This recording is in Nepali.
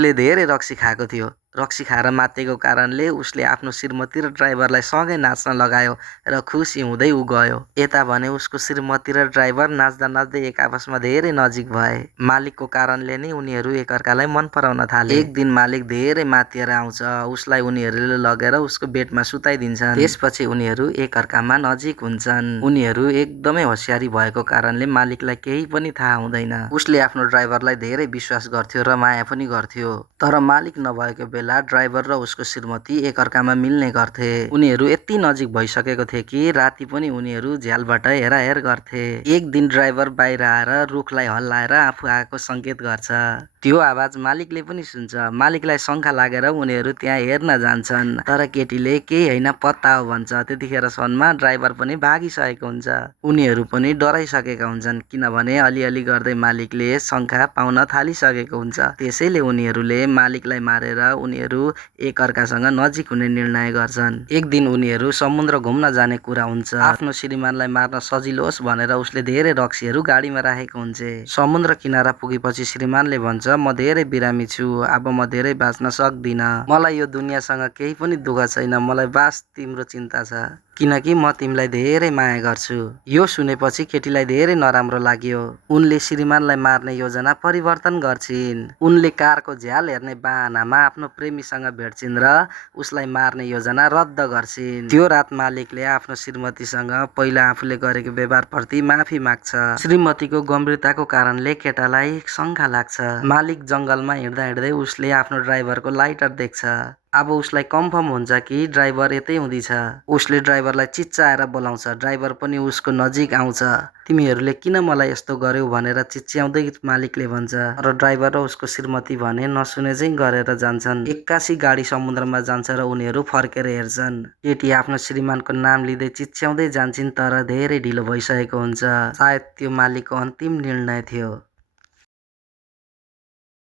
उसले धेरै रक्सी खाएको थियो। रक्सी खाएर मातेको कारणले उसले आफ्नो श्रीमती र ड्राइभरलाई सँगै नाच्न लगायो र खुसी हुँदै ऊ गयो। यता भने उसको श्रीमती र ड्राइभर नाच्दा नाच्दै एक आपसमा धेरै नजिक भए। मालिकको कारणले नै उनीहरू एकअर्कालाई मन पराउन थाले। एक दिन मालिक धेरै मातिएर आउँछ, उसलाई उनीहरूले लगेर उसको बेडमा सुताइदिन्छन्। त्यसपछि उनीहरू एकअर्कामा नजिक हुन्छन्। उनीहरू एकदमै होसियारी भएको कारणले मालिकलाई केही पनि थाहा हुँदैन। उसले आफ्नो ड्राइभरलाई धेरै विश्वास गर्थ्यो र माया पनि गर्थ्यो। तर मालिक नभएको बेला ड्राइभर र उसको श्रीमती एकअर्कामा मिल्ने गर्थे। उनीहरू यति नजिक भइसकेको थिए कि राति पनि उनीहरू झ्यालबाट हेराहेर गर्थे। एक दिन ड्राइभर बाहिर आएर रुखलाई हल्लाएर आफू आएको संकेत गर्छ। त्यो आवाज मालिकले पनि सुन्छ। मालिकलाई शङ्का लागेर उनीहरू त्यहाँ हेर्न जान्छन्, तर केटीले केही होइन पत्ता हो भन्छ। त्यतिखेरसम्ममा ड्राइभर पनि भागिसकेको हुन्छ। उनीहरू पनि डराइसकेका हुन्छन्, किनभने अलिअलि गर्दै मालिकले शङ्का पाउन थालिसकेको हुन्छ। त्यसैले उनीहरूले मालिकलाई मारेर उनीहरू एकअर्कासँग नजिक हुने निर्णय गर्छन्। एक दिन उनीहरू समुद्र घुम्न जाने कुरा हुन्छ। आफ्नो श्रीमानलाई मार्न सजिलो होस् भनेर उसले धेरै रक्सीहरू गाडीमा राखेको हुन्छ। समुद्र किनारा पुगेपछि श्रीमानले भन्छ, म धेरै बिरामी छु, अब म धेरै बाँच्न सक्दिन। मलाई यो दुनियाँसँग केही पनि दुःख छैन, मलाई बास तिम्रो चिन्ता छ, किनकि म तिमीलाई धेरै माया गर्छु। यो सुनेपछि केटीलाई धेरै नराम्रो लाग्यो। उनले श्रीमानलाई मार्ने योजना परिवर्तन गर्छिन्। उनले कारको झ्याल हेर्ने बाहनामा आफ्नो प्रेमीसँग भेट्छिन् र उसलाई मार्ने योजना रद्द गर्छिन्। त्यो रात मालिकले आफ्नो श्रीमतीसँग पहिला आफूले गरेको व्यवहारप्रति माफी माग्छ। श्रीमतीको गम्भीरताको कारणले केटालाई शङ्का लाग्छ। मालिक जङ्गलमा हिँड्दा हिँड्दै उसले आफ्नो ड्राइभरको लाइटर देख्छ। अब उसलाई कन्फर्म हुन्छ कि ड्राइभर यतै हुँदैछ। उसले ड्राइभरलाई चिच्चाएर बोलाउँछ। ड्राइभर पनि उसको नजिक आउँछ। तिमीहरूले किन मलाई यस्तो गर्यौ भनेर चिच्याउँदै मालिकले भन्छ। र ड्राइभर र उसको श्रीमती भने नसुने चाहिँ गरेर जान्छन्। एक्कासी गाडी समुद्रमा जान्छ र उनीहरू फर्केर हेर्छन्। केटी आफ्नो श्रीमानको नाम लिँदै चिच्याउँदै जान्छन्, तर धेरै ढिलो भइसकेको हुन्छ। सायद त्यो मालिकको अन्तिम निर्णय थियो।